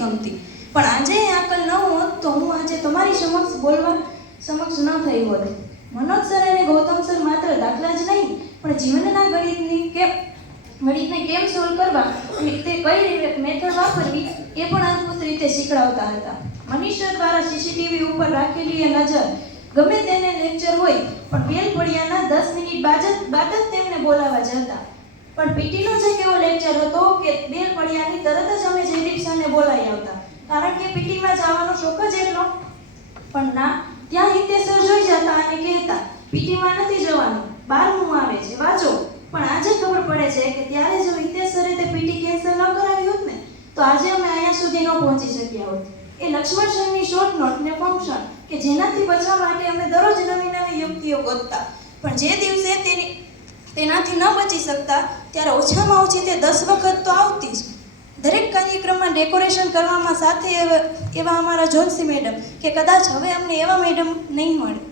ગમતી, પણ આજે એ આકલ ન હોત તો હું આજે તમારી સમક્ષ ન થઈ હોત. મનોજ સર અને ગૌતમ સર માત્ર દાખલા જ નહીં પણ જીવનના ગણિતને કેમ સોલ્વ કરવા અને તે કઈ મેથડ વાપરવી એ પણ અદ્ભુત રીતે શીખડાવતા હતા. મનીષ સર દ્વારા સીસીટીવી ઉપર રાખેલી એ નજર ગમે તેને લેક્ચર હોય પણ બેલ પડ્યાના 10 મિનિટ બાદ જ તેમને બોલાવવા જતા. પણ પીટીનો જ એક એવો લેક્ચર હતો કે બેલ પડ્યાની તરત જ અમે જયદીપ સરને બોલાવી આવતા, કારણ કે પીટીમાં જવાનો શોખ જ એટલો. પણ ના, ત્યાં હિતેશ સર જોઈ જતા અને કહેતા પીટીમાં નથી જવાનું, 12મું આવે છે, વાંચો. પણ આજે ખબર પડે છે કે ત્યારે જો હિતેશ સરે તે પીટી કેન્સલ ન કરાવી હોત ને તો આજે અમે અહીંયા સુધી ન પહોંચી શક્યા હોત. એ લક્ષ્મણ સરની શોર્ટ નોટ ને ફંક્શન કે જેનાથી બચવા માટે અમે દરરોજ નવી નવી યુક્તિઓ ગોતતા, પણ જે દિવસે તેનાથી ન બચી શકતા ત્યારે ઓછામાં ઓછી તે 10 વખત તો આવતી જ. દરેક કાર્યક્રમમાં ડેકોરેશન કરવામાં સાથે એવા અમારા જોનસી મેડમ કે કદાચ હવે અમને એવા મેડમ નહીં મળે.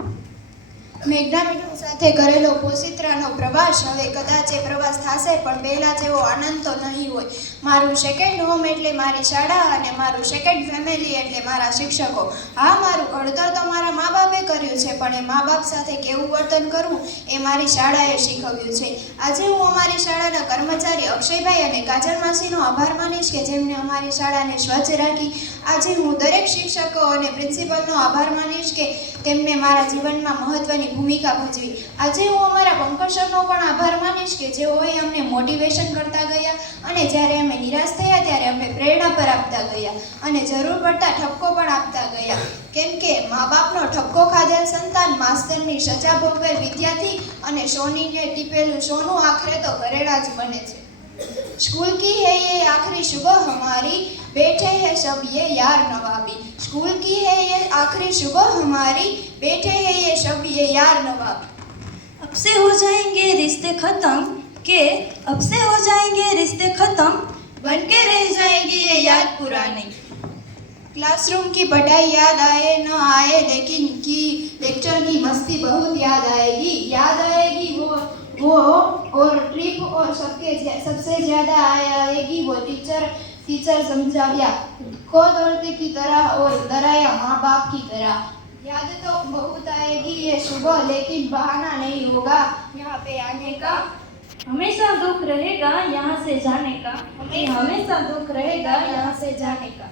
મેઘના મેડમ સાથે કરેલો પોસિત્રાનો પ્રવાસ હવે કદાચ એ પ્રવાસ થશે પણ પહેલા જેવો આનંદ તો નહીં હોય. મારું સેકન્ડ હોમ એટલે મારી શાળા અને મારું સેકન્ડ ફેમિલી એટલે મારા શિક્ષકો. હા, મારું ઘડતર તો મારા મા બાપે કર્યું છે પણ એ મા બાપ સાથે કેવું વર્તન કરવું એ મારી શાળાએ શીખવ્યું છે. આજે હું અમારી શાળાના કર્મચારી અક્ષયભાઈ અને કાજલ માસીનો આભાર માનીશ કે જેમણે અમારી શાળાને સ્વચ્છ રાખી. આજે હું દરેક શિક્ષકો અને પ્રિન્સિપલનો આભાર માનીશ કે તેમને મારા જીવનમાં મહત્વની ભૂમિકા ભજવી. આજે હું અમારા પંકજ સરનો પણ આભાર માનીશ કે જેઓએ અમને મોટિવેશન કરતા ગયા અને જ્યારે અમે નિરાશ થયા ત્યારે અમને પ્રેરણા પર આપતા ગયા અને જરૂર પડતા ઠપકો પણ આપતા ગયા. કેમ કે મા બાપનો ઠપકો ખાધેલ સંતાન માસ્તરની સજા ભોગવેલ વિદ્યાર્થી અને સોનીને ટીપેલું સોનું આખરે તો ઘરેણા જ બને છે. स्कूल की है ये आखिरी सुबह हमारी, बैठे हैं सब ये यार नवाबी. स्कूल की है ये आखिरी सुबह हमारी, बैठे हैं ये सब ये यार नवाबी. अब से हो जाएंगे रिश्ते खत्म के अब से हो जाएंगे रिश्ते खत्म, बन के रह जाएगी ये याद पुरानी. क्लासरूम की पढ़ाई याद आए न आए लेकिन की लेक्चर की मस्ती बहुत याद आएगी वो और ट्रिप और सबसे ज़्यादा आएगी वो टीचर समझाया खुद औरते की तरह और डराया माँ बाप की तरह. याद तो बहुत आएगी ये सुबह लेकिन बहाना नहीं होगा यहाँ पे आने का. हमेशा दुख रहेगा यहाँ से जाने का, हमेशा दुख रहेगा यहाँ से जाने का.